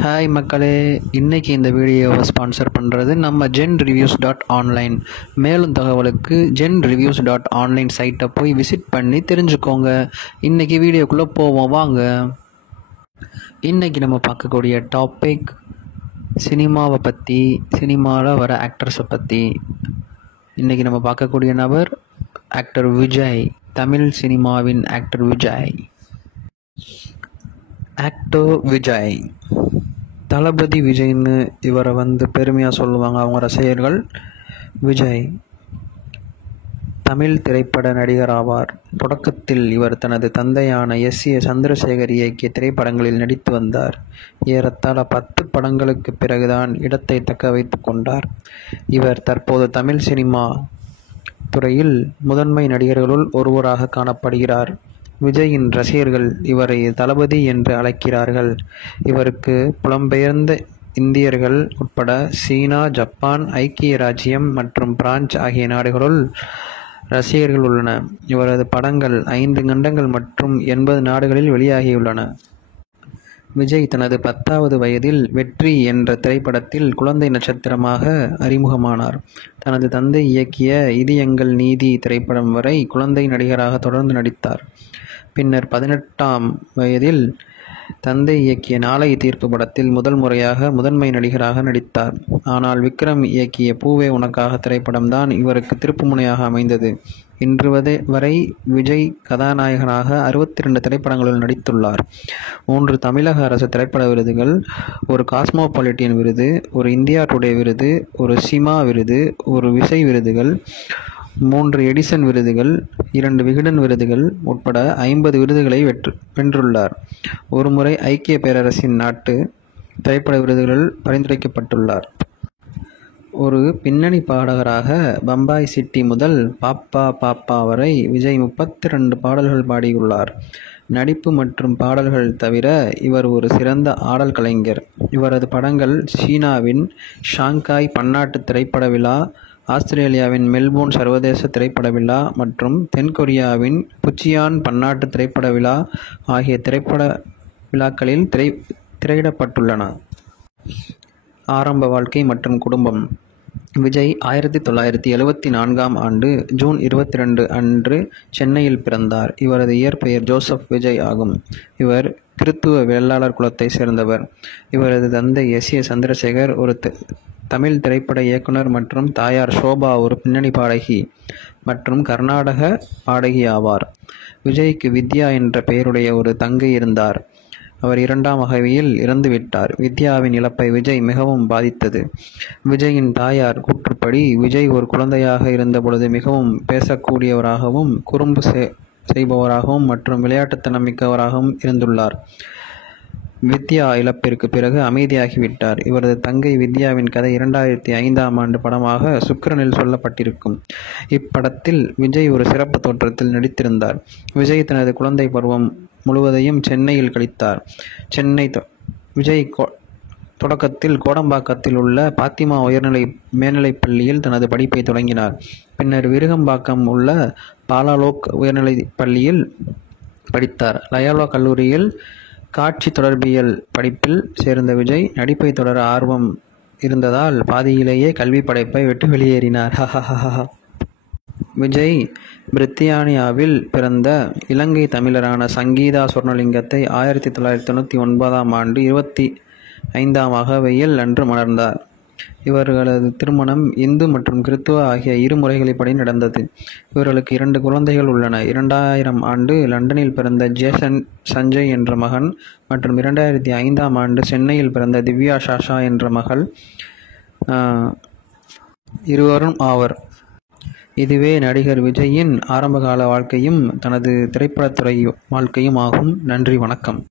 Hi மக்களே, இன்றைக்கி இந்த வீடியோவை ஸ்பான்சர் பண்ணுறது நம்ம genreviews.online. மேலும் தகவலுக்கு genreviews.online சைட்டை போய் விசிட் பண்ணி தெரிஞ்சுக்கோங்க. இன்றைக்கி வீடியோக்குள்ளே போவோம் வாங்க. இன்றைக்கி நம்ம பார்க்கக்கூடிய டாபிக் சினிமாவை பற்றி, சினிமாவில் வர ஆக்டர்ஸை பற்றி. இன்றைக்கி நம்ம பார்க்கக்கூடிய நபர் ஆக்டர் விஜய். தமிழ் சினிமாவின் ஆக்டர் விஜய். ஆக்டர் விஜய், தளபதி விஜய்னு இவரை பெருமையாக சொல்லுவாங்க அவங்க ரசிகர்கள். விஜய் தமிழ் திரைப்பட நடிகர் ஆவார். தொடக்கத்தில் இவர் தனது தந்தையான எஸ்.ஏ. சந்திரசேகர் இயக்கிய திரைப்படங்களில் நடித்து வந்தார். ஏறத்தாழ 10 படங்களுக்கு பிறகுதான் இடத்தை தக்க வைத்து கொண்டார். இவர் தற்போது தமிழ் சினிமா துறையில் முதன்மை நடிகர்களுள் ஒருவராக காணப்படுகிறார். விஜயின் ரசிகர்கள் இவரை தளபதி என்று அழைக்கிறார்கள். இவருக்கு புலம்பெயர்ந்த இந்தியர்கள் உட்பட சீனா, ஜப்பான், ஐக்கிய ராச்சியம் மற்றும் பிரான்ஸ் ஆகிய நாடுகளுள் ரசிகர்கள் உள்ளன. இவரது படங்கள் 5 கண்டங்கள் மற்றும் 80 நாடுகளில் வெளியாகியுள்ளன. விஜய் தனது 10வது வயதில் வெற்றி என்ற திரைப்படத்தில் குழந்தை நட்சத்திரமாக அறிமுகமானார். தனது தந்தை இயக்கிய இது எங்கள் நீதி திரைப்படம் வரை குழந்தை நடிகராக தொடர்ந்து நடித்தார். பின்னர் 18ஆம் வயதில் தந்தை இயக்கிய நாளை தீர்ப்பு படத்தில் முதல் முறையாக முதன்மை நடிகராக நடித்தார். ஆனால் விக்ரம் இயக்கிய பூவே உனக்காக திரைப்படம்தான் இவருக்கு திருப்புமுனையாக அமைந்தது. இன்று வரை விஜய் கதாநாயகனாக 62 திரைப்படங்களில் நடித்துள்ளார். 3 தமிழக அரசு திரைப்பட விருதுகள், ஒரு காஸ்மோபாலிட்டியன் விருது, ஒரு இந்தியா டுடே விருது, ஒரு சிமா விருது, ஒரு விசை விருதுகள், 3 எடிசன் விருதுகள், 2 விகடன் விருதுகள் உட்பட 50 விருதுகளை வென்றுள்ளார். ஒரு முறை ஐக்கிய பேரரசின் நாட்டு திரைப்பட விருதுகளில் பரிந்துரைக்கப்பட்டுள்ளார். ஒரு பின்னணி பாடகராக பம்பாய் சிட்டி முதல் பாப்பா பாப்பா வரை விஜய் 32 பாடல்கள் பாடியுள்ளார். நடிப்பு மற்றும் பாடல்கள் தவிர இவர் ஒரு சிறந்த ஆடல் கலைஞர். இவரது படங்கள் சீனாவின் ஷாங்காய் பன்னாட்டு திரைப்பட விழா, ஆஸ்திரேலியாவின் மெல்போர்ன் சர்வதேச திரைப்பட விழா மற்றும் தென்கொரியாவின் புச்சியான் பன்னாட்டு திரைப்பட விழா ஆகிய திரைப்பட விழாக்களில் திரையிடப்பட்டுள்ளன. ஆரம்ப வாழ்க்கை மற்றும் குடும்பம். விஜய் 1974ஆம் ஆண்டு ஜூன் 22 அன்று சென்னையில் பிறந்தார். இவரது இயற்பெயர் ஜோசப் விஜய் ஆகும். இவர் கிறித்துவ வேளாளர் குலத்தை சேர்ந்தவர். இவரது தந்தை எஸ்.ஏ. சந்திரசேகர் ஒரு தமிழ் திரைப்பட இயக்குனர் மற்றும் தாயார் ஷோபா ஒரு பின்னணி பாடகி மற்றும் கர்நாடக பாடகி ஆவார். விஜய்க்கு வித்யா என்ற பெயருடைய ஒரு தங்கை இருந்தார். அவர் 2ஆம் அகவையில் இறந்துவிட்டார். வித்யாவின் இழப்பை விஜய் மிகவும் பாதித்தது. விஜயின் தாயார் கூற்றுப்படி விஜய் ஒரு குழந்தையாக இருந்தபொழுது மிகவும் பேசக்கூடியவராகவும் குறும்பு செய்பவராகவும் மற்றும் விளையாட்டுத்தனம் மிக்கவராகவும் இருந்துள்ளார். வித்யா இழப்பிற்கு பிறகு அமைதியாகிவிட்டார். இவரது தங்கை வித்யாவின் கதை 2005ஆம் ஆண்டு படமாக சுக்கிரனில் சொல்லப்பட்டிருக்கும். இப்படத்தில் விஜய் ஒரு சிறப்பு தோற்றத்தில் நடித்திருந்தார். விஜய் தனது குழந்தை பருவம் முழுவதையும் சென்னையில் கழித்தார். விஜய் தொடக்கத்தில் கோடம்பாக்கத்தில் உள்ள பாத்திமா மேல்நிலைப் பள்ளியில் தனது படிப்பை தொடங்கினார். பின்னர் விருகம்பாக்கம் உள்ள பாலாலோக் உயர்நிலைப் பள்ளியில் படித்தார். லயோலா கல்லூரியில் காட்சி தொடர்பியல் படிப்பில் சேர்ந்த விஜய் நடிப்பை தொடர ஆர்வம் இருந்ததால் பாதியிலேயே கல்வி படைப்பை விட்டு வெளியேறினார். விஜய் பிரித்தானியாவில் பிறந்த இலங்கை தமிழரான சங்கீதா சொர்ணலிங்கத்தை 1999ஆம் ஆண்டு 25ஆம் அகவையில் அன்று மணந்தார். இவர்களது திருமணம் இந்து மற்றும் கிறித்துவ ஆகிய இரு முறைகளின்படி நடந்தது. இவர்களுக்கு 2 குழந்தைகள் உள்ளன. 2000ஆம் ஆண்டு லண்டனில் பிறந்த ஜேசன் சஞ்சய் என்ற மகன் மற்றும் 2005ஆம் ஆண்டு சென்னையில் பிறந்த திவ்யா சாஷா என்ற மகள் இருவரும் ஆவர். இதுவே நடிகர் விஜயின் ஆரம்பகால வாழ்க்கையும் தனது திரைப்படத்துறை வாழ்க்கையும் ஆகும். நன்றி, வணக்கம்.